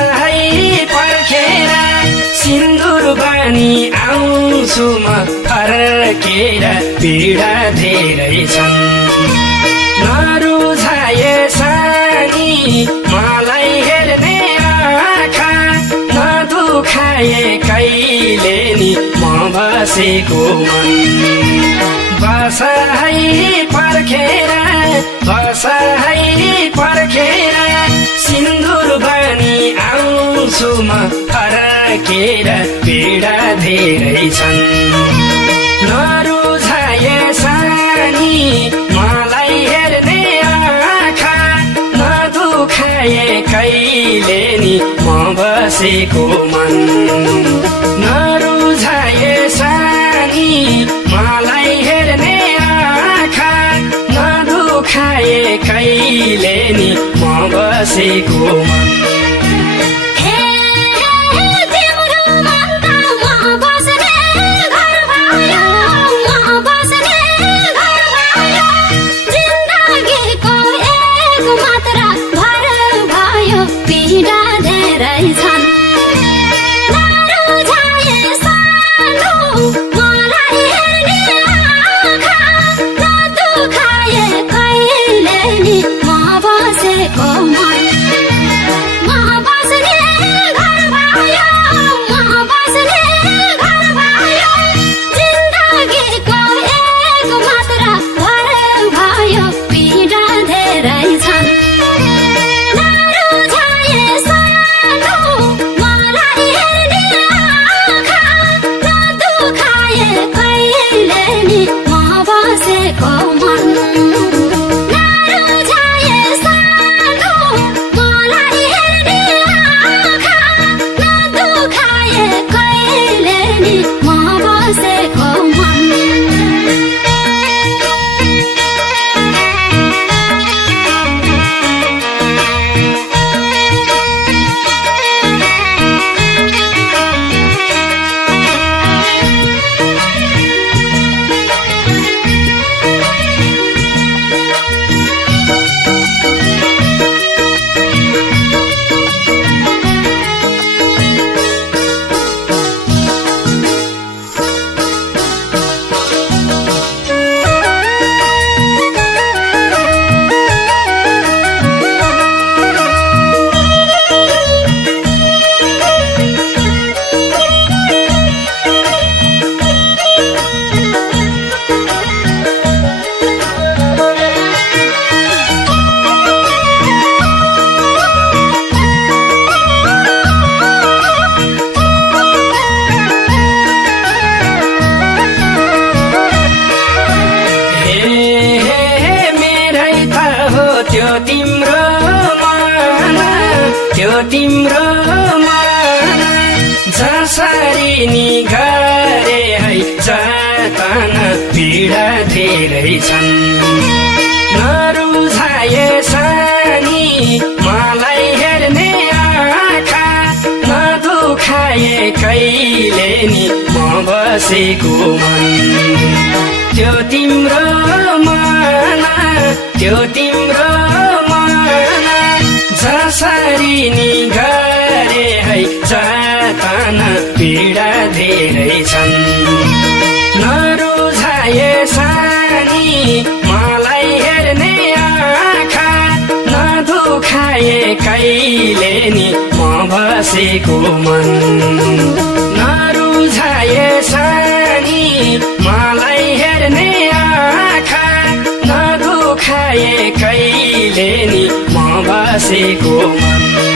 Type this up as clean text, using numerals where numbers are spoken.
बसाई पर्खेर सिन्दुर बानी आउँछु म फर्केर पीडा धेरै छन् नरुझाए सानी मलाई हेर्ने आँखा नदुखाए कहिले नि म बसेको मन बसाई पर्खेर सिन्दुर बानी आउँछु म फर्केर पीडा धेरै छन् नरुझाए सानी मलाई हेर्ने आँखा नदुखाए कहिले नि म बसेको मन नरुझाए सानी मलाई हेर्ने आँखा नदुखाए कहिले नि म बसेको मन तिम्रो मन जसरी नि गरे है जतन पीडा धेरै छन् नरुझाए सानी मलाई हेर्ने आँखा नदुखाए कहिले नि म बसेको मन त्यो तिम्रो मन जसरी नि गरे है जतन पीडा धेरै छन् नरुझाए सानी मलाई हेर्ने आँखा नदुखाए कहिले नि म बसेको मन नरुझाए सानी मलाई हेर्ने आँखा नदुखाए कहिले नि म बसेको मन